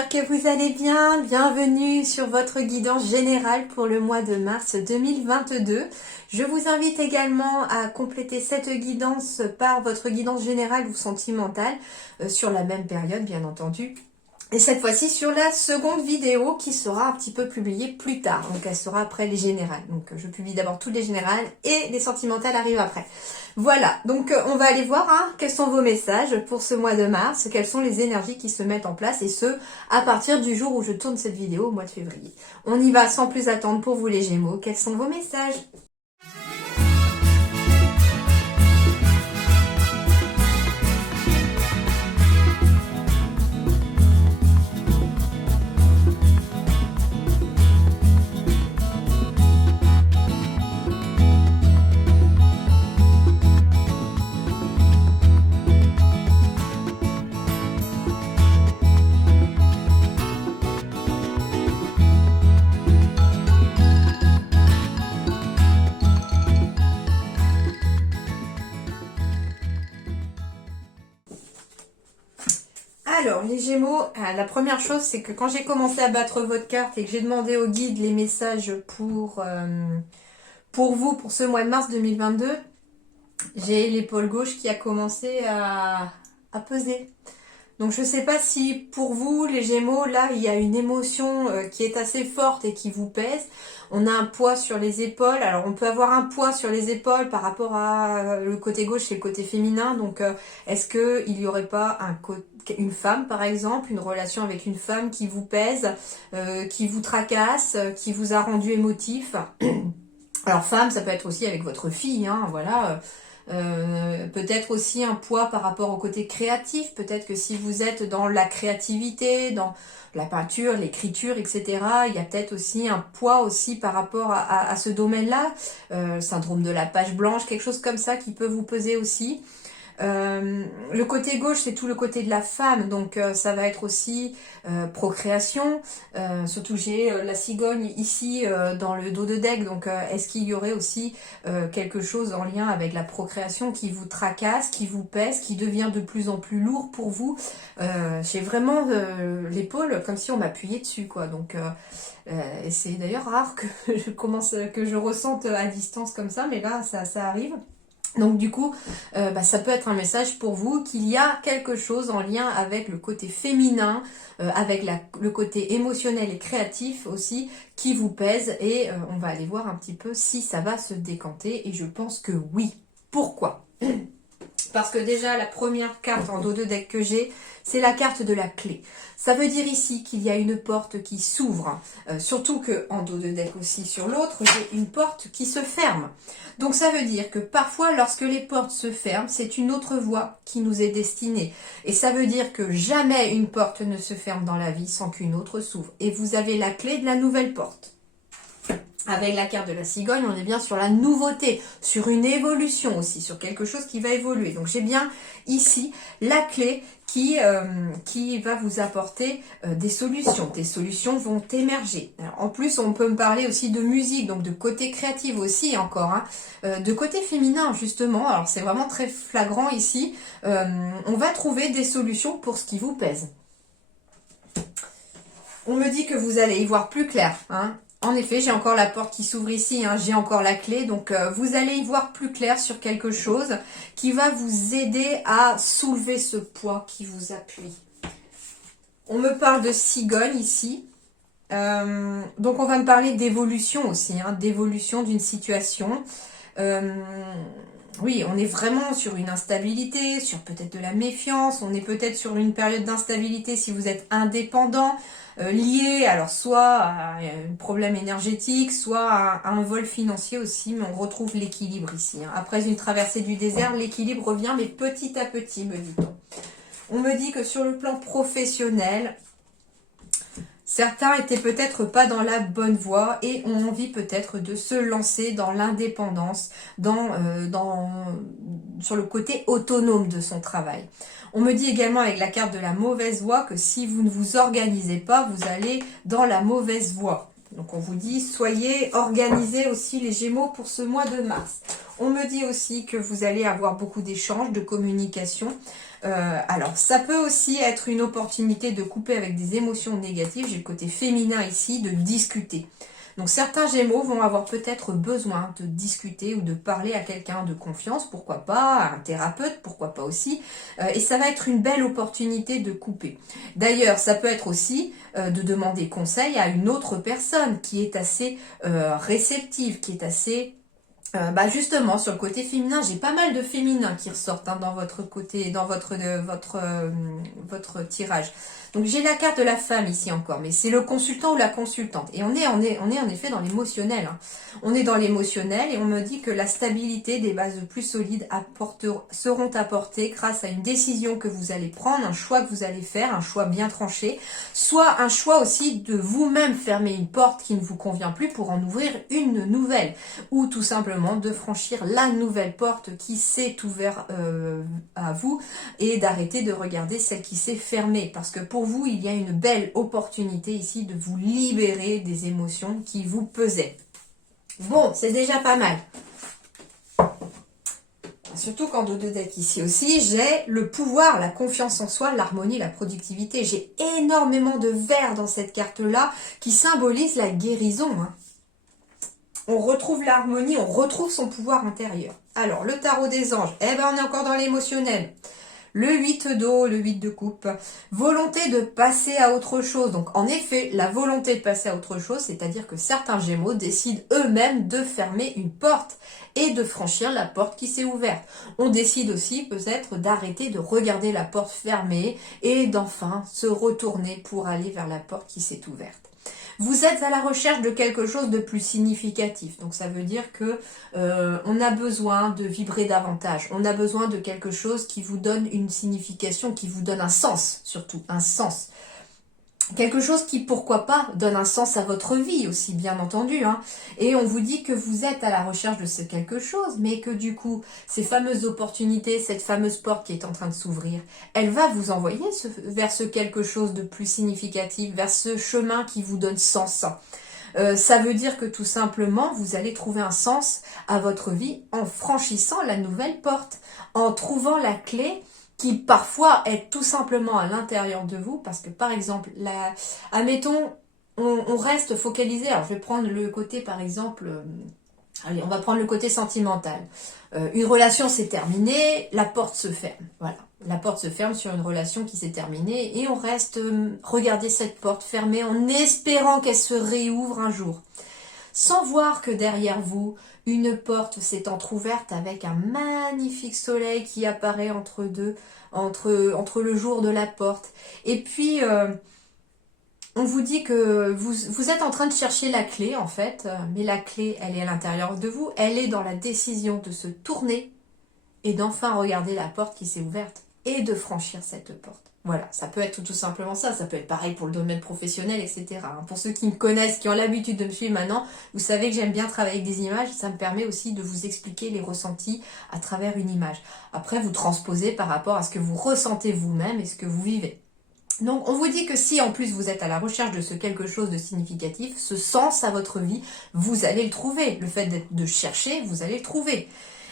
j'espère que vous allez bien. Bienvenue sur votre guidance générale pour le mois de mars 2022. Je vous invite également à compléter cette guidance par votre guidance générale ou sentimentale sur la même période, bien entendu. Et cette fois-ci sur la seconde vidéo qui sera un petit peu publiée plus tard. Donc elle sera après les générales. Donc je publie d'abord toutes les générales et les sentimentales arrivent après. Voilà, donc on va aller voir quels sont vos messages pour ce mois de mars, quelles sont les énergies qui se mettent en place et ce, à partir du jour où je tourne cette vidéo au mois de février. On y va sans plus attendre pour vous les Gémeaux. Quels sont vos messages ? Alors, les Gémeaux, la première chose, c'est que quand j'ai commencé à battre votre carte et que j'ai demandé au guide les messages pour vous, pour ce mois de mars 2022, j'ai l'épaule gauche qui a commencé à peser. Donc, je ne sais pas si pour vous, les Gémeaux, là, il y a une émotion qui est assez forte et qui vous pèse. On a un poids sur les épaules. Alors, on peut avoir un poids sur les épaules par rapport à le côté gauche, c'est le côté féminin. Donc, est-ce qu'il n'y aurait pas une femme, par exemple, une relation avec une femme qui vous pèse, qui vous tracasse, qui vous a rendu émotif? Alors, femme, ça peut être aussi avec votre fille, voilà. Peut-être aussi un poids par rapport au côté créatif. Peut-être que si vous êtes dans la créativité, dans la peinture, l'écriture, etc., il y a peut-être aussi un poids aussi par rapport à ce domaine-là. Syndrome de la page blanche, quelque chose comme ça qui peut vous peser aussi. Le côté gauche, c'est tout le côté de la femme, donc ça va être aussi procréation, surtout j'ai la cigogne ici dans le dos de deck, donc est-ce qu'il y aurait aussi quelque chose en lien avec la procréation qui vous tracasse, qui vous pèse, qui devient de plus en plus lourd pour vous? J'ai vraiment l'épaule comme si on m'appuyait dessus, quoi, donc et c'est d'ailleurs rare que je ressente à distance comme ça, mais là ça arrive. Donc du coup, ça peut être un message pour vous qu'il y a quelque chose en lien avec le côté féminin, avec le côté émotionnel et créatif aussi, qui vous pèse. Et on va aller voir un petit peu si ça va se décanter. Et je pense que oui. Pourquoi ? Parce que déjà, la première carte en dos de deck que j'ai, c'est la carte de la clé. Ça veut dire ici qu'il y a une porte qui s'ouvre. Surtout qu'en dos de deck aussi sur l'autre, j'ai une porte qui se ferme. Donc ça veut dire que parfois, lorsque les portes se ferment, c'est une autre voie qui nous est destinée. Et ça veut dire que jamais une porte ne se ferme dans la vie sans qu'une autre s'ouvre. Et vous avez la clé de la nouvelle porte. Avec la carte de la cigogne, on est bien sur la nouveauté, sur une évolution aussi, sur quelque chose qui va évoluer. Donc j'ai bien ici la clé qui va vous apporter des solutions. Des solutions vont émerger. Alors, en plus, on peut me parler aussi de musique, donc de côté créatif aussi encore, de côté féminin justement. Alors c'est vraiment très flagrant ici. On va trouver des solutions pour ce qui vous pèse. On me dit que vous allez y voir plus clair, En effet, j'ai encore la porte qui s'ouvre ici, j'ai encore la clé, donc vous allez y voir plus clair sur quelque chose qui va vous aider à soulever ce poids qui vous appuie. On me parle de cigogne ici, donc on va me parler d'évolution aussi, d'évolution d'une situation. Oui, on est vraiment sur une instabilité, sur peut-être de la méfiance, on est peut-être sur une période d'instabilité si vous êtes indépendant, lié alors soit à un problème énergétique, soit à un vol financier aussi, mais on retrouve l'équilibre ici. Après une traversée du désert, l'équilibre revient, mais petit à petit, me dit-on. On me dit que sur le plan professionnel, certains étaient peut-être pas dans la bonne voie et ont envie peut-être de se lancer dans l'indépendance, sur le côté autonome de son travail. On me dit également avec la carte de la mauvaise voie que si vous ne vous organisez pas, vous allez dans la mauvaise voie. Donc on vous dit, soyez organisés aussi les Gémeaux pour ce mois de mars. On me dit aussi que vous allez avoir beaucoup d'échanges, de communication Alors, ça peut aussi être une opportunité de couper avec des émotions négatives. J'ai le côté féminin ici, de discuter. Donc certains Gémeaux vont avoir peut-être besoin de discuter ou de parler à quelqu'un de confiance, pourquoi pas, à un thérapeute, pourquoi pas aussi. Et ça va être une belle opportunité de couper. D'ailleurs, ça peut être aussi de demander conseil à une autre personne qui est assez réceptive, qui est assez justement, sur le côté féminin, j'ai pas mal de féminins qui ressortent dans votre côté, dans votre tirage. Donc j'ai la carte de la femme ici encore, mais c'est le consultant ou la consultante. Et on est en effet dans l'émotionnel. Hein. On est dans l'émotionnel et on me dit que la stabilité, des bases plus solides seront apportées grâce à une décision que vous allez prendre, un choix que vous allez faire, un choix bien tranché, soit un choix aussi de vous-même fermer une porte qui ne vous convient plus pour en ouvrir une nouvelle, ou tout simplement de franchir la nouvelle porte qui s'est ouverte à vous et d'arrêter de regarder celle qui s'est fermée, parce que pour vous, il y a une belle opportunité ici de vous libérer des émotions qui vous pesaient. Bon, c'est déjà pas mal. Surtout qu'en dos de deck ici aussi, j'ai le pouvoir, la confiance en soi, l'harmonie, la productivité. J'ai énormément de vert dans cette carte-là qui symbolise la guérison. Hein. On retrouve l'harmonie, on retrouve son pouvoir intérieur. Alors, le tarot des anges, on est encore dans l'émotionnel. Le 8 d'eau, le 8 de coupe, volonté de passer à autre chose. Donc en effet, la volonté de passer à autre chose, c'est-à-dire que certains Gémeaux décident eux-mêmes de fermer une porte et de franchir la porte qui s'est ouverte. On décide aussi peut-être d'arrêter de regarder la porte fermée et d'enfin se retourner pour aller vers la porte qui s'est ouverte. Vous êtes à la recherche de quelque chose de plus significatif. Donc ça veut dire que on a besoin de vibrer davantage. On a besoin de quelque chose qui vous donne une signification, qui vous donne un sens, surtout un sens. Quelque chose qui, pourquoi pas, donne un sens à votre vie aussi, bien entendu. Hein. Et on vous dit que vous êtes à la recherche de ce quelque chose, mais que du coup, ces fameuses opportunités, cette fameuse porte qui est en train de s'ouvrir, elle va vous envoyer vers ce quelque chose de plus significatif, vers ce chemin qui vous donne sens. Ça veut dire que tout simplement, vous allez trouver un sens à votre vie en franchissant la nouvelle porte, en trouvant la clé qui parfois est tout simplement à l'intérieur de vous, parce que par exemple, admettons, on reste focalisé, alors je vais prendre le côté par exemple, allez, on va prendre le côté sentimental. Une relation s'est terminée, la porte se ferme, voilà. La porte se ferme sur une relation qui s'est terminée et on reste regarder cette porte fermée en espérant qu'elle se réouvre un jour. Sans voir que derrière vous, une porte s'est entrouverte avec un magnifique soleil qui apparaît entre le jour de la porte. Et puis, on vous dit que vous êtes en train de chercher la clé, en fait, mais la clé, elle est à l'intérieur de vous. Elle est dans la décision de se tourner et d'enfin regarder la porte qui s'est ouverte et de franchir cette porte. Voilà, ça peut être tout simplement ça peut être pareil pour le domaine professionnel, etc. Pour ceux qui me connaissent, qui ont l'habitude de me suivre maintenant, vous savez que j'aime bien travailler avec des images, ça me permet aussi de vous expliquer les ressentis à travers une image. Après, vous transposez par rapport à ce que vous ressentez vous-même et ce que vous vivez. Donc, on vous dit que si en plus vous êtes à la recherche de ce quelque chose de significatif, ce sens à votre vie, vous allez le trouver. Le fait de chercher, vous allez le trouver.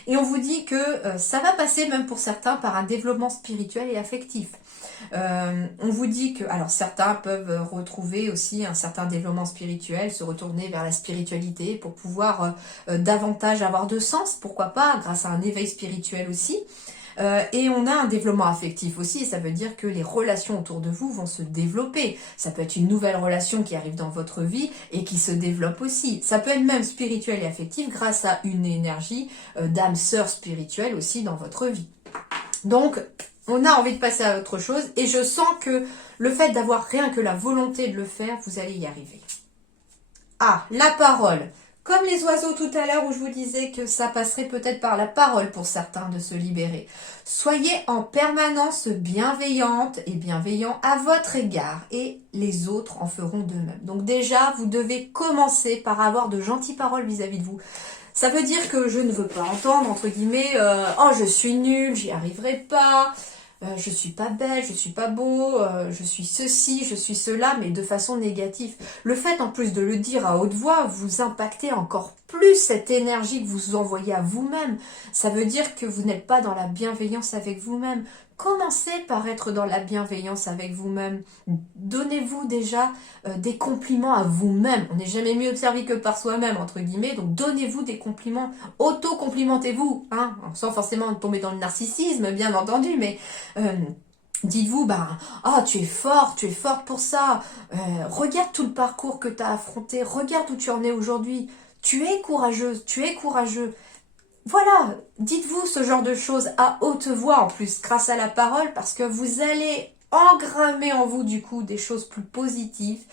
Et on vous dit que ça va passer, même pour certains, par un développement spirituel et affectif. On vous dit que, alors certains peuvent retrouver aussi un certain développement spirituel, se retourner vers la spiritualité pour pouvoir davantage avoir de sens, pourquoi pas, grâce à un éveil spirituel aussi. Et on a un développement affectif aussi, ça veut dire que les relations autour de vous vont se développer. Ça peut être une nouvelle relation qui arrive dans votre vie et qui se développe aussi. Ça peut être même spirituel et affectif grâce à une énergie d'âme sœur spirituelle aussi dans votre vie. Donc, on a envie de passer à autre chose et je sens que le fait d'avoir rien que la volonté de le faire, vous allez y arriver. Ah, la parole. Comme les oiseaux tout à l'heure où je vous disais que ça passerait peut-être par la parole pour certains de se libérer. Soyez en permanence bienveillante et bienveillant à votre égard et les autres en feront de même. Donc déjà, vous devez commencer par avoir de gentilles paroles vis-à-vis de vous. Ça veut dire que je ne veux pas entendre, entre guillemets, oh je suis nulle, j'y arriverai pas, je suis pas belle, je suis pas beau, je suis ceci, je suis cela, mais de façon négative. Le fait en plus de le dire à haute voix, vous impactez encore plus cette énergie que vous envoyez à vous-même. Ça veut dire que vous n'êtes pas dans la bienveillance avec vous-même. commencez par être dans la bienveillance avec vous-même. Donnez-vous déjà des compliments à vous-même. On n'est jamais mieux servi que par soi-même, entre guillemets. Donc donnez-vous des compliments. Auto-complimentez-vous, hein, sans forcément tomber dans le narcissisme, bien entendu, mais dites-vous, tu es fort, tu es forte pour ça. Regarde tout le parcours que tu as affronté. Regarde où tu en es aujourd'hui. Tu es courageuse, tu es courageux. Voilà, dites-vous ce genre de choses à haute voix en plus, grâce à la parole, parce que vous allez engrammer en vous du coup des choses plus positives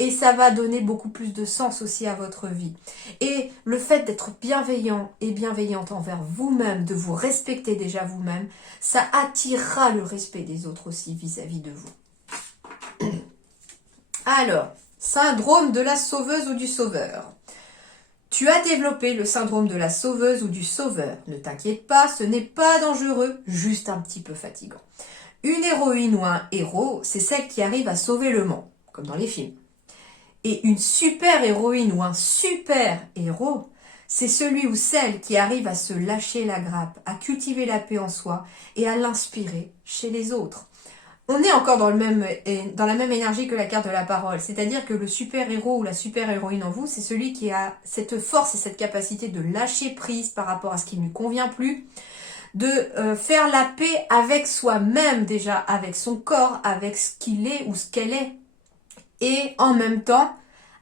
et ça va donner beaucoup plus de sens aussi à votre vie. Et le fait d'être bienveillant et bienveillante envers vous-même, de vous respecter déjà vous-même, ça attirera le respect des autres aussi vis-à-vis de vous. Alors, syndrome de la sauveuse ou du sauveur. Tu as développé le syndrome de la sauveuse ou du sauveur. Ne t'inquiète pas, ce n'est pas dangereux, juste un petit peu fatigant. Une héroïne ou un héros, c'est celle qui arrive à sauver le monde, comme dans les films. Et une super héroïne ou un super héros, c'est celui ou celle qui arrive à se lâcher la grappe, à cultiver la paix en soi et à l'inspirer chez les autres. On est encore dans la même énergie que la carte de la parole. C'est-à-dire que le super-héros ou la super-héroïne en vous, c'est celui qui a cette force et cette capacité de lâcher prise par rapport à ce qui ne lui convient plus, de faire la paix avec soi-même déjà, avec son corps, avec ce qu'il est ou ce qu'elle est. Et en même temps,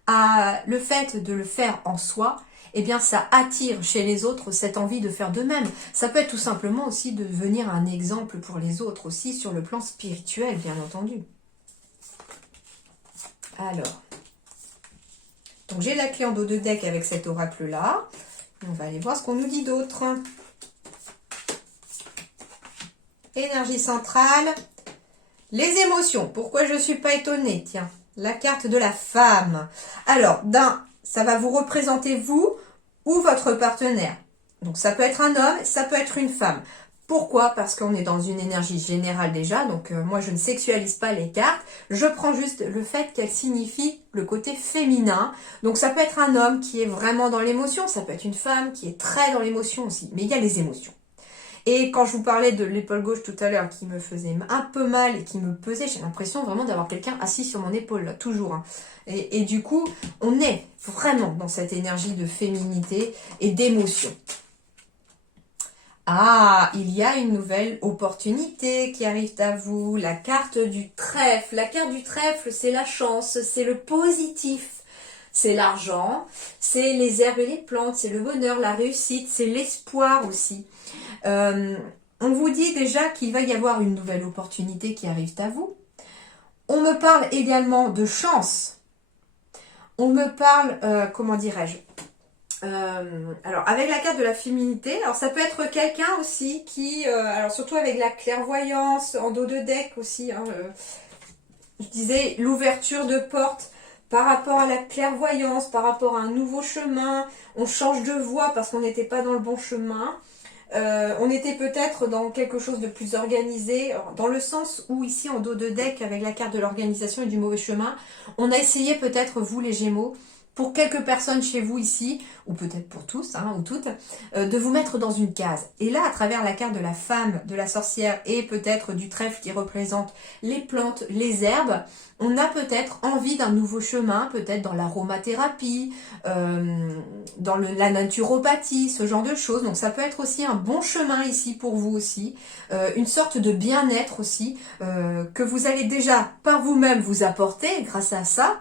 le fait de le faire en soi, eh bien ça attire chez les autres cette envie de faire de même. Ça peut être tout simplement aussi de devenir un exemple pour les autres aussi sur le plan spirituel, bien entendu. Alors, donc j'ai la clé en dos de deck avec cet oracle-là. On va aller voir ce qu'on nous dit d'autre. Énergie centrale. Les émotions. Pourquoi je ne suis pas étonnée? Tiens, la carte de la femme. Alors, ça va vous représenter vous ou votre partenaire. Donc ça peut être un homme, ça peut être une femme. Pourquoi? Parce qu'on est dans une énergie générale déjà, donc moi je ne sexualise pas les cartes, je prends juste le fait qu'elles signifient le côté féminin. Donc ça peut être un homme qui est vraiment dans l'émotion, ça peut être une femme qui est très dans l'émotion aussi, mais il y a les émotions. Et quand je vous parlais de l'épaule gauche tout à l'heure qui me faisait un peu mal et qui me pesait, j'ai l'impression vraiment d'avoir quelqu'un assis sur mon épaule, là, toujours. Hein. Et du coup, on est vraiment dans cette énergie de féminité et d'émotion. Ah, il y a une nouvelle opportunité qui arrive à vous, la carte du trèfle. La carte du trèfle, c'est la chance, c'est le positif. C'est l'argent, c'est les herbes et les plantes, c'est le bonheur, la réussite, c'est l'espoir aussi. On vous dit déjà qu'il va y avoir une nouvelle opportunité qui arrive à vous. On me parle également de chance. On me parle, comment dirais-je, alors avec la carte de la féminité, alors ça peut être quelqu'un aussi qui, alors surtout avec la clairvoyance, en dos de deck aussi, hein, je disais l'ouverture de porte par rapport à la clairvoyance, par rapport à un nouveau chemin, on change de voie parce qu'on n'était pas dans le bon chemin. On était peut-être dans quelque chose de plus organisé, dans le sens où ici en dos de deck avec la carte de l'organisation et du mauvais chemin, on a essayé peut-être vous les Gémeaux, pour quelques personnes chez vous ici, ou peut-être pour tous hein, ou toutes, de vous mettre dans une case. Et là, à travers la carte de la femme, de la sorcière et peut-être du trèfle qui représente les plantes, les herbes, on a peut-être envie d'un nouveau chemin, peut-être dans l'aromathérapie, dans la naturopathie, ce genre de choses. Donc ça peut être aussi un bon chemin ici pour vous aussi, une sorte de bien-être aussi, que vous allez déjà par vous-même vous apporter grâce à ça.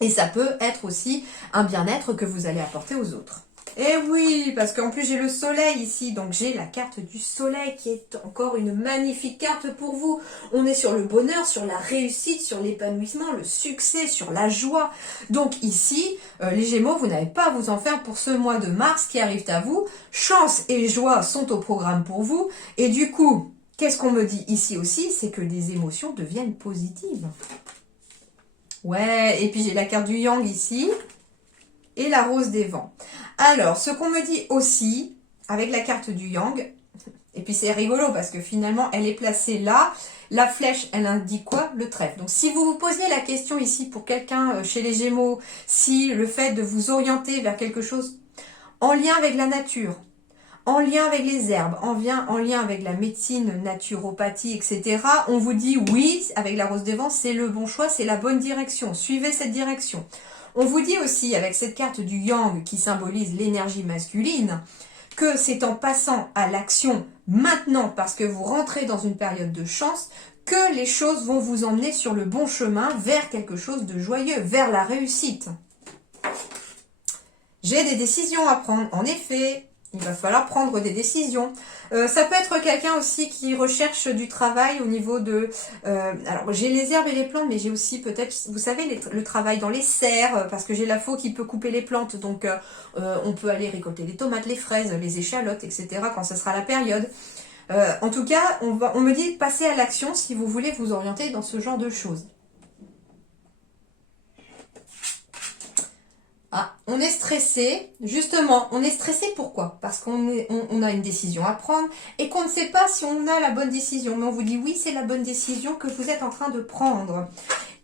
Et ça peut être aussi un bien-être que vous allez apporter aux autres. Et oui, parce qu'en plus j'ai le soleil ici, donc j'ai la carte du soleil qui est encore une magnifique carte pour vous. On est sur le bonheur, sur la réussite, sur l'épanouissement, le succès, sur la joie. Donc ici, les Gémeaux, vous n'avez pas à vous en faire pour ce mois de mars qui arrive à vous. Chance et joie sont au programme pour vous. Et du coup, qu'est-ce qu'on me dit ici aussi? C'est que les émotions deviennent positives. Ouais, et puis j'ai la carte du Yang ici, et la rose des vents. Alors, ce qu'on me dit aussi, avec la carte du Yang, et puis c'est rigolo parce que finalement, elle est placée là, la flèche, elle indique quoi? Le trèfle. Donc, si vous vous posiez la question ici pour quelqu'un chez les Gémeaux, si le fait de vous orienter vers quelque chose en lien avec la nature, en lien avec les herbes, en lien avec la médecine, naturopathie, etc. On vous dit oui, avec la rose des vents, c'est le bon choix, c'est la bonne direction. Suivez cette direction. On vous dit aussi, avec cette carte du yang qui symbolise l'énergie masculine, que c'est en passant à l'action maintenant, parce que vous rentrez dans une période de chance, que les choses vont vous emmener sur le bon chemin, vers quelque chose de joyeux, vers la réussite. J'ai des décisions à prendre, en effet. Il va falloir prendre des décisions. Ça peut être quelqu'un aussi qui recherche du travail au niveau de... alors, j'ai les herbes et les plantes, mais j'ai aussi peut-être, vous savez, le travail dans les serres, parce que j'ai la faux qui peut couper les plantes. Donc, on peut aller récolter les tomates, les fraises, les échalotes, etc. quand ce sera la période. En tout cas, on me dit de passer à l'action si vous voulez vous orienter dans ce genre de choses. Ah, on est stressé, justement, on est stressé pourquoi? Parce on a une décision à prendre et qu'on ne sait pas si on a la bonne décision. Mais on vous dit oui, c'est la bonne décision que vous êtes en train de prendre.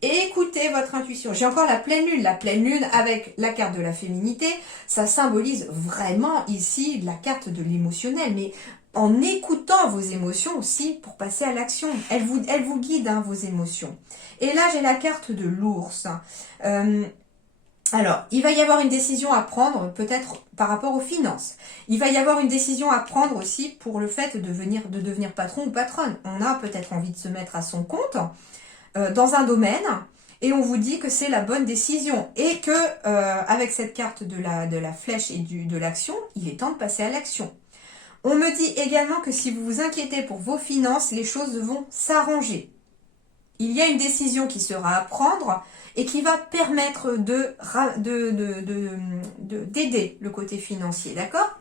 Et écoutez votre intuition. J'ai encore la pleine lune avec la carte de la féminité, ça symbolise vraiment ici la carte de l'émotionnel, mais en écoutant vos émotions aussi pour passer à l'action. Elle vous guide, hein, vos émotions. Et là, j'ai la carte de l'ours. Alors, il va y avoir une décision à prendre, peut-être par rapport aux finances. Il va y avoir une décision à prendre aussi pour le fait de devenir patron ou patronne. On a peut-être envie de se mettre à son compte dans un domaine et on vous dit que c'est la bonne décision. Et que avec cette carte de la flèche et de l'action, il est temps de passer à l'action. On me dit également que si vous vous inquiétez pour vos finances, les choses vont s'arranger. Il y a une décision qui sera à prendre et qui va permettre d'aider le côté financier, d'accord?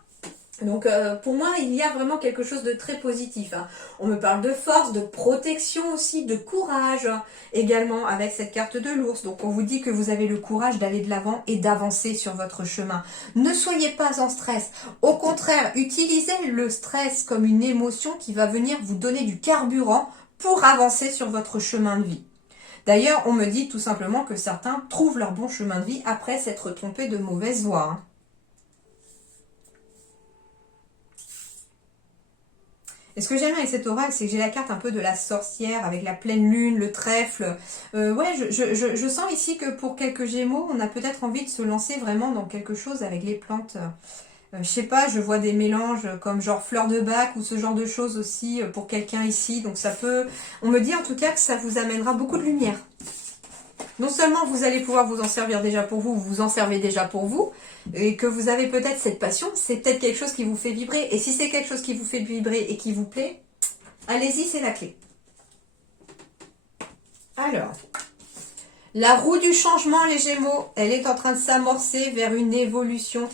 Donc pour moi, il y a vraiment quelque chose de très positif. Hein. On me parle de force, de protection aussi, de courage également avec cette carte de l'ours. Donc on vous dit que vous avez le courage d'aller de l'avant et d'avancer sur votre chemin. Ne soyez pas en stress. Au contraire, utilisez le stress comme une émotion qui va venir vous donner du carburant pour avancer sur votre chemin de vie. D'ailleurs, on me dit tout simplement que certains trouvent leur bon chemin de vie après s'être trompés de mauvaise voie. Hein. Et ce que j'aime avec cet oracle, c'est que j'ai la carte un peu de la sorcière avec la pleine lune, le trèfle. Ouais, je sens ici que pour quelques gémeaux, on a peut-être envie de se lancer vraiment dans quelque chose avec les plantes. Je sais pas, je vois des mélanges comme genre fleurs de bac ou ce genre de choses aussi pour quelqu'un ici. Donc ça peut... On me dit en tout cas que ça vous amènera beaucoup de lumière. Non seulement vous allez pouvoir vous en servir déjà pour vous, vous en servez déjà pour vous, et que vous avez peut-être cette passion, c'est peut-être quelque chose qui vous fait vibrer. Et si c'est quelque chose qui vous fait vibrer et qui vous plaît, allez-y, c'est la clé. Alors, la roue du changement, les Gémeaux, elle est en train de s'amorcer vers une évolution.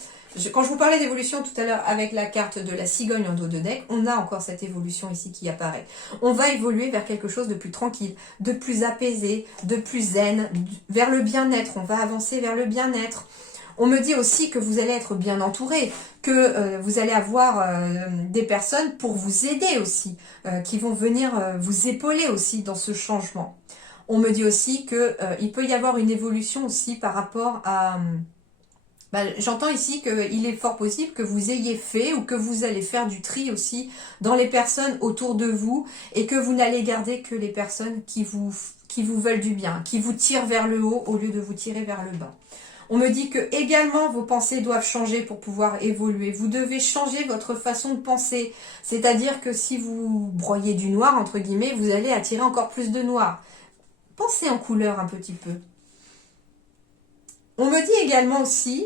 Quand je vous parlais d'évolution tout à l'heure avec la carte de la cigogne en dos de deck, on a encore cette évolution ici qui apparaît. On va évoluer vers quelque chose de plus tranquille, de plus apaisé, de plus zen, vers le bien-être. On va avancer vers le bien-être. On me dit aussi que vous allez être bien entouré, que vous allez avoir des personnes pour vous aider aussi, qui vont venir vous épauler aussi dans ce changement. On me dit aussi qu'il peut y avoir une évolution aussi par rapport à... j'entends ici qu'il est fort possible que vous ayez fait ou que vous allez faire du tri aussi dans les personnes autour de vous et que vous n'allez garder que les personnes qui vous veulent du bien, qui vous tirent vers le haut au lieu de vous tirer vers le bas. On me dit que également vos pensées doivent changer pour pouvoir évoluer. Vous devez changer votre façon de penser. C'est-à-dire que si vous broyez du noir, entre guillemets, vous allez attirer encore plus de noir. Pensez en couleur un petit peu. On me dit également aussi...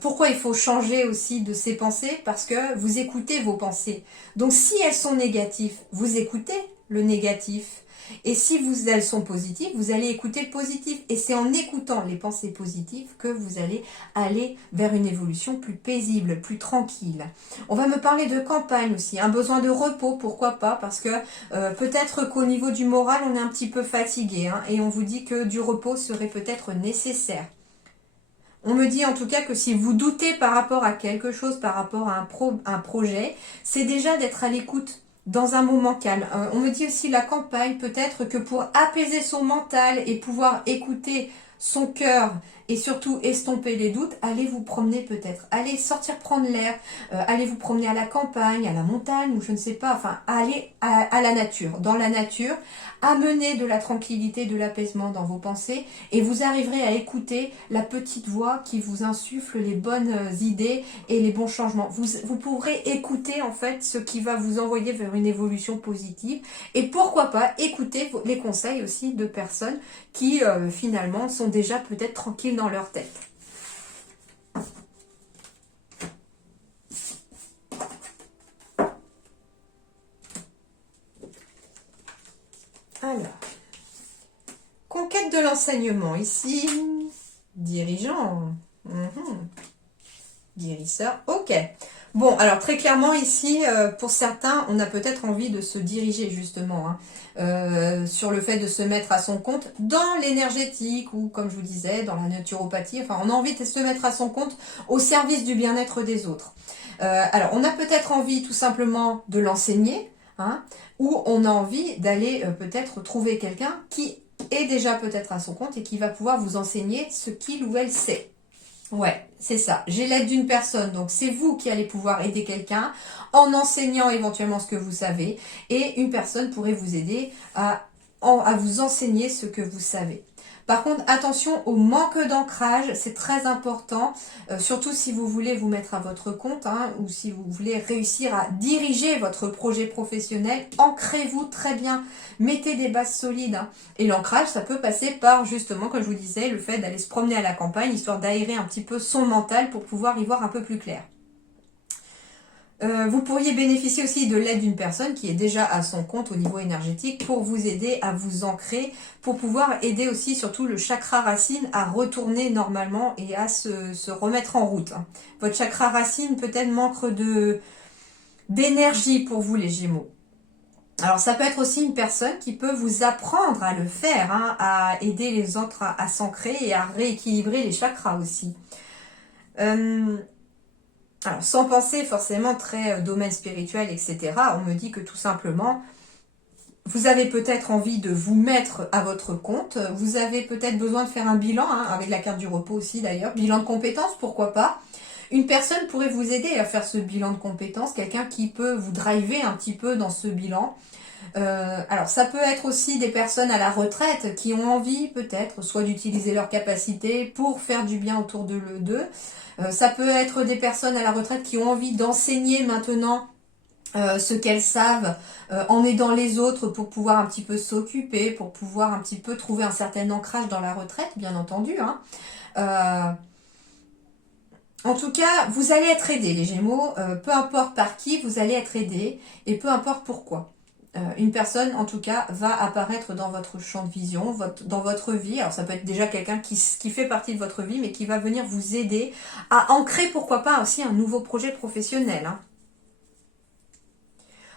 pourquoi il faut changer aussi de ses pensées? Parce que vous écoutez vos pensées. Donc si elles sont négatives, vous écoutez le négatif. Et si elles sont positives, vous allez écouter le positif. Et c'est en écoutant les pensées positives que vous allez aller vers une évolution plus paisible, plus tranquille. On va me parler de campagne aussi, un besoin de repos, pourquoi pas? Parce que peut-être qu'au niveau du moral, on est un petit peu fatigué. Hein, et on vous dit que du repos serait peut-être nécessaire. On me dit en tout cas que si vous doutez par rapport à quelque chose, par rapport à un projet, c'est déjà d'être à l'écoute dans un moment calme. On me dit aussi la campagne, peut-être que pour apaiser son mental et pouvoir écouter son cœur et surtout estomper les doutes, allez vous promener peut-être. Allez sortir prendre l'air, allez vous promener à la campagne, à la montagne, ou je ne sais pas, enfin, allez à la nature. Dans la nature, amenez de la tranquillité, de l'apaisement dans vos pensées, et vous arriverez à écouter la petite voix qui vous insuffle les bonnes idées et les bons changements. Vous pourrez écouter en fait ce qui va vous envoyer vers une évolution positive, et pourquoi pas écouter les conseils aussi de personnes qui finalement sont déjà peut-être tranquilles dans leur tête. Alors, conquête de l'enseignement ici, dirigeant, guérisseur, ok. Bon, alors très clairement ici, pour certains, on a peut-être envie de se diriger justement sur le fait de se mettre à son compte dans l'énergétique ou comme je vous disais, dans la naturopathie. Enfin, on a envie de se mettre à son compte au service du bien-être des autres. Alors, on a peut-être envie tout simplement de l'enseigner, ou on a envie d'aller peut-être trouver quelqu'un qui est déjà peut-être à son compte et qui va pouvoir vous enseigner ce qu'il ou elle sait. Ouais, c'est ça. J'ai l'aide d'une personne, donc c'est vous qui allez pouvoir aider quelqu'un en enseignant éventuellement ce que vous savez, et une personne pourrait vous aider à vous enseigner ce que vous savez. Par contre, attention au manque d'ancrage, c'est très important, surtout si vous voulez vous mettre à votre compte, ou si vous voulez réussir à diriger votre projet professionnel, ancrez-vous très bien, mettez des bases solides. Et l'ancrage, ça peut passer par justement, comme je vous disais, le fait d'aller se promener à la campagne, histoire d'aérer un petit peu son mental pour pouvoir y voir un peu plus clair. Vous pourriez bénéficier aussi de l'aide d'une personne qui est déjà à son compte au niveau énergétique pour vous aider à vous ancrer, pour pouvoir aider aussi surtout le chakra racine à retourner normalement et à se remettre en route. Votre chakra racine peut-être manque d'énergie pour vous les Gémeaux. Alors ça peut être aussi une personne qui peut vous apprendre à le faire, à aider les autres à s'ancrer et à rééquilibrer les chakras aussi. Alors, sans penser forcément très domaine spirituel, etc., on me dit que tout simplement, vous avez peut-être envie de vous mettre à votre compte, vous avez peut-être besoin de faire un bilan, avec la carte du repos aussi d'ailleurs, bilan de compétences, pourquoi pas. Une personne pourrait vous aider à faire ce bilan de compétences, quelqu'un qui peut vous driver un petit peu dans ce bilan. Alors ça peut être aussi des personnes à la retraite qui ont envie peut-être soit d'utiliser leurs capacités pour faire du bien autour d'eux. Ça peut être des personnes à la retraite qui ont envie d'enseigner maintenant ce qu'elles savent en aidant les autres pour pouvoir un petit peu s'occuper, pour pouvoir un petit peu trouver un certain ancrage dans la retraite, bien entendu. En tout cas, vous allez être aidés les Gémeaux, peu importe par qui, vous allez être aidés et peu importe pourquoi. Une personne, en tout cas, va apparaître dans votre champ de vision, dans votre vie. Alors, ça peut être déjà quelqu'un qui fait partie de votre vie, mais qui va venir vous aider à ancrer, pourquoi pas, aussi un nouveau projet professionnel.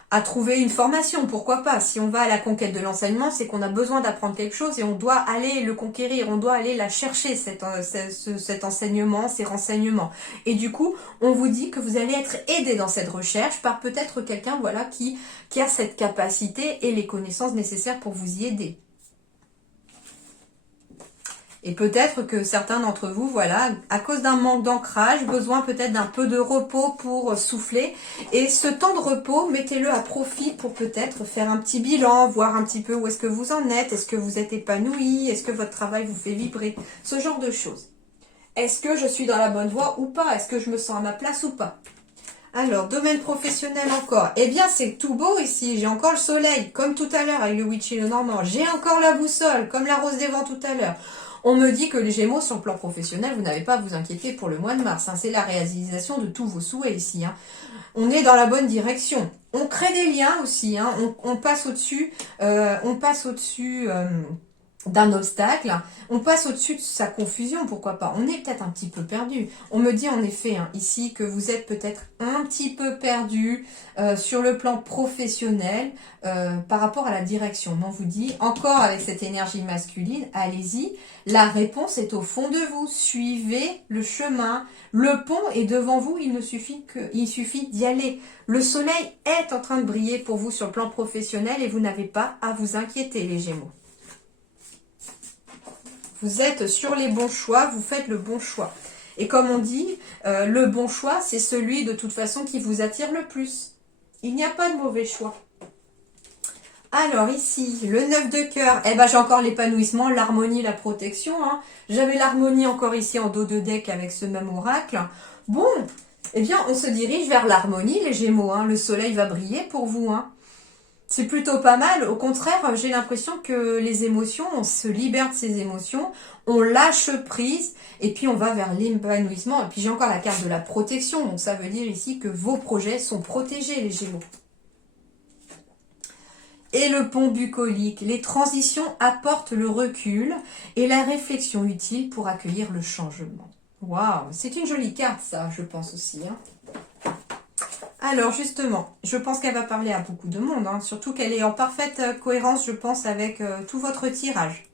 À trouver une formation, pourquoi pas. Si on va à la conquête de l'enseignement, c'est qu'on a besoin d'apprendre quelque chose et on doit aller le conquérir, on doit aller la chercher, cet enseignement, ces renseignements. Et du coup, on vous dit que vous allez être aidé dans cette recherche par peut-être quelqu'un qui a cette capacité et les connaissances nécessaires pour vous y aider. Et peut-être que certains d'entre vous, à cause d'un manque d'ancrage, besoin peut-être d'un peu de repos pour souffler. Et ce temps de repos, mettez-le à profit pour peut-être faire un petit bilan, voir un petit peu où est-ce que vous en êtes, est-ce que vous êtes épanoui, est-ce que votre travail vous fait vibrer, ce genre de choses. Est-ce que je suis dans la bonne voie ou pas? Est-ce que je me sens à ma place ou pas? Alors, domaine professionnel encore. Eh bien, c'est tout beau ici. J'ai encore le soleil, comme tout à l'heure avec le Witchy le Normand. J'ai encore la boussole, comme la rose des vents tout à l'heure. On me dit que les Gémeaux, sur le plan professionnel, vous n'avez pas à vous inquiéter pour le mois de mars. C'est la réalisation de tous vos souhaits ici. On est dans la bonne direction. On crée des liens aussi. On passe au-dessus. D'un obstacle, on passe au-dessus de sa confusion, pourquoi pas. On est peut-être un petit peu perdu. On me dit en effet ici que vous êtes peut-être un petit peu perdu sur le plan professionnel par rapport à la direction. On vous dit encore avec cette énergie masculine, allez-y, la réponse est au fond de vous. Suivez le chemin, le pont est devant vous, il suffit d'y aller. Le soleil est en train de briller pour vous sur le plan professionnel et vous n'avez pas à vous inquiéter les Gémeaux. Vous êtes sur les bons choix, vous faites le bon choix. Et comme on dit, le bon choix, c'est celui de toute façon qui vous attire le plus. Il n'y a pas de mauvais choix. Alors ici, le 9 de cœur, eh ben j'ai encore l'épanouissement, l'harmonie, la protection. Hein. J'avais l'harmonie encore ici en dos de deck avec ce même oracle. Bon, eh bien on se dirige vers l'harmonie les Gémeaux. Hein. Le soleil va briller pour vous. Hein. C'est plutôt pas mal. Au contraire, j'ai l'impression que les émotions, on se libère de ces émotions, on lâche prise et puis on va vers l'épanouissement. Et puis j'ai encore la carte de la protection. Donc ça veut dire ici que vos projets sont protégés les Gémeaux. Et le pont bucolique, les transitions apportent le recul et la réflexion utile pour accueillir le changement. Waouh, c'est une jolie carte ça, je pense aussi. Hein. Alors justement, je pense qu'elle va parler à beaucoup de monde, hein, surtout qu'elle est en parfaite cohérence, je pense, avec tout votre tirage.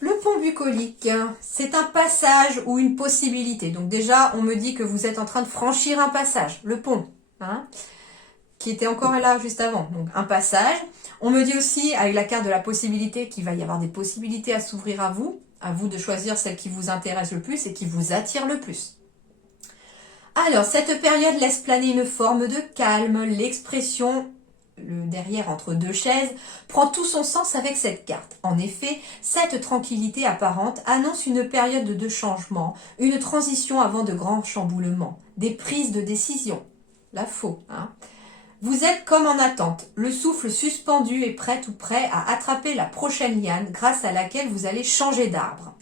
Le pont bucolique, c'est un passage ou une possibilité. Donc déjà, on me dit que vous êtes en train de franchir un passage, le pont. Hein, qui était encore là juste avant. Donc un passage. On me dit aussi, avec la carte de la possibilité, qu'il va y avoir des possibilités à s'ouvrir à vous de choisir celle qui vous intéresse le plus et qui vous attire le plus. Alors, cette période laisse planer une forme de calme. L'expression, le derrière entre deux chaises, prend tout son sens avec cette carte. En effet, cette tranquillité apparente annonce une période de changement, une transition avant de grands chamboulements, des prises de décision. La faux, hein. Vous êtes comme en attente, le souffle suspendu est prêt ou prêt à attraper la prochaine liane grâce à laquelle vous allez changer d'arbre.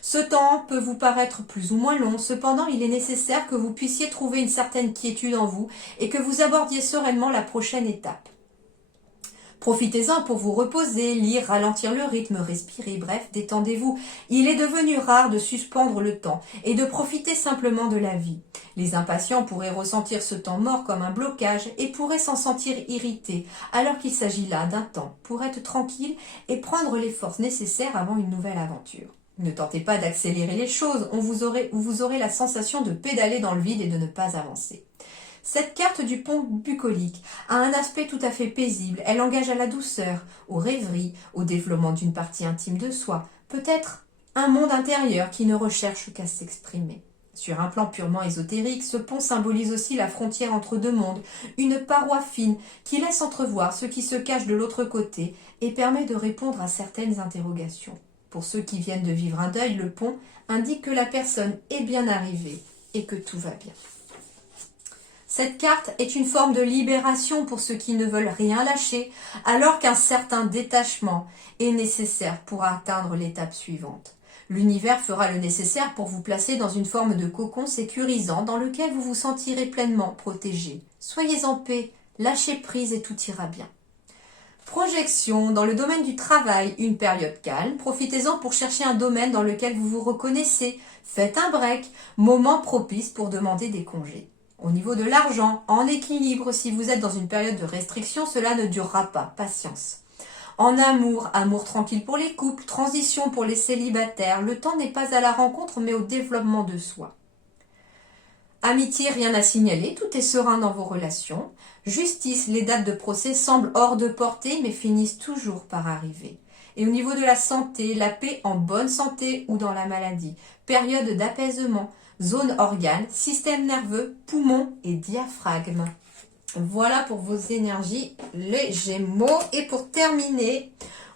Ce temps peut vous paraître plus ou moins long, cependant il est nécessaire que vous puissiez trouver une certaine quiétude en vous et que vous abordiez sereinement la prochaine étape. Profitez-en pour vous reposer, lire, ralentir le rythme, respirer, bref, détendez-vous. Il est devenu rare de suspendre le temps et de profiter simplement de la vie. Les impatients pourraient ressentir ce temps mort comme un blocage et pourraient s'en sentir irrités, alors qu'il s'agit là d'un temps pour être tranquille et prendre les forces nécessaires avant une nouvelle aventure. Ne tentez pas d'accélérer les choses, vous aurez la sensation de pédaler dans le vide et de ne pas avancer. Cette carte du pont bucolique a un aspect tout à fait paisible. Elle engage à la douceur, aux rêveries, au développement d'une partie intime de soi. Peut-être un monde intérieur qui ne recherche qu'à s'exprimer. Sur un plan purement ésotérique, ce pont symbolise aussi la frontière entre deux mondes, une paroi fine qui laisse entrevoir ce qui se cache de l'autre côté et permet de répondre à certaines interrogations. Pour ceux qui viennent de vivre un deuil, le pont indique que la personne est bien arrivée et que tout va bien. Cette carte est une forme de libération pour ceux qui ne veulent rien lâcher, alors qu'un certain détachement est nécessaire pour atteindre l'étape suivante. L'univers fera le nécessaire pour vous placer dans une forme de cocon sécurisant dans lequel vous vous sentirez pleinement protégé. Soyez en paix, lâchez prise et tout ira bien. Projection, dans le domaine du travail, une période calme, profitez-en pour chercher un domaine dans lequel vous vous reconnaissez, faites un break, moment propice pour demander des congés. Au niveau de l'argent, en équilibre, si vous êtes dans une période de restriction, cela ne durera pas, patience. En amour, amour tranquille pour les couples, transition pour les célibataires, le temps n'est pas à la rencontre mais au développement de soi. Amitié, rien à signaler, tout est serein dans vos relations. Justice, les dates de procès semblent hors de portée mais finissent toujours par arriver. Et au niveau de la santé, la paix en bonne santé ou dans la maladie, période d'apaisement, zone organes, système nerveux, poumons et diaphragme. Voilà pour vos énergies, les Gémeaux. Et pour terminer,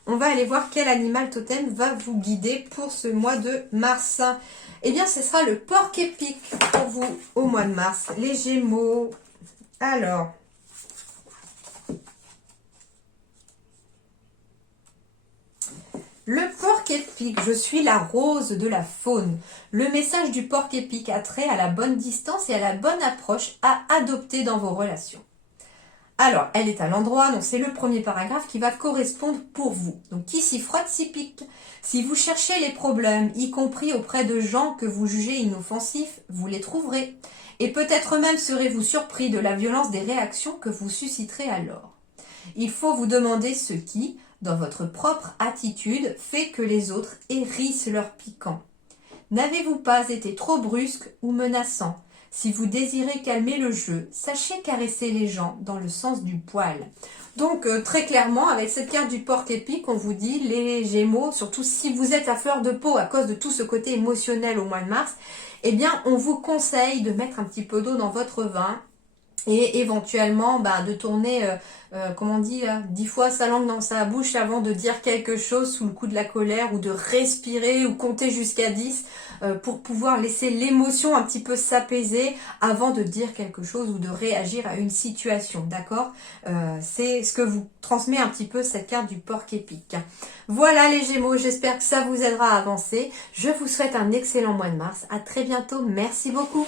on va aller voir quel animal totem va vous guider pour ce mois de mars. Eh bien, ce sera le porc-épic pour vous au mois de mars, les Gémeaux. Alors, le porc-épic, je suis la rose de la faune. Le message du porc-épic a trait à la bonne distance et à la bonne approche à adopter dans vos relations. Alors, elle est à l'endroit, donc c'est le premier paragraphe qui va correspondre pour vous. Donc, qui s'y frotte s'y pique. Si vous cherchez les problèmes, y compris auprès de gens que vous jugez inoffensifs, vous les trouverez. Et peut-être même serez-vous surpris de la violence des réactions que vous susciterez alors. Il faut vous demander ce qui, dans votre propre attitude, fait que les autres hérissent leur piquant. N'avez-vous pas été trop brusque ou menaçant? Si vous désirez calmer le jeu, sachez caresser les gens dans le sens du poil. Donc très clairement, avec cette carte du porc épique, on vous dit, les Gémeaux, surtout si vous êtes à fleur de peau à cause de tout ce côté émotionnel au mois de mars, eh bien on vous conseille de mettre un petit peu d'eau dans votre vin et éventuellement de tourner, comment on dit, 10 fois sa langue dans sa bouche avant de dire quelque chose sous le coup de la colère, ou de respirer ou compter jusqu'à 10 pour pouvoir laisser l'émotion un petit peu s'apaiser avant de dire quelque chose ou de réagir à une situation, d'accord? C'est ce que vous transmet un petit peu cette carte du porc épique. Voilà les Gémeaux, j'espère que ça vous aidera à avancer. Je vous souhaite un excellent mois de mars. À très bientôt, merci beaucoup.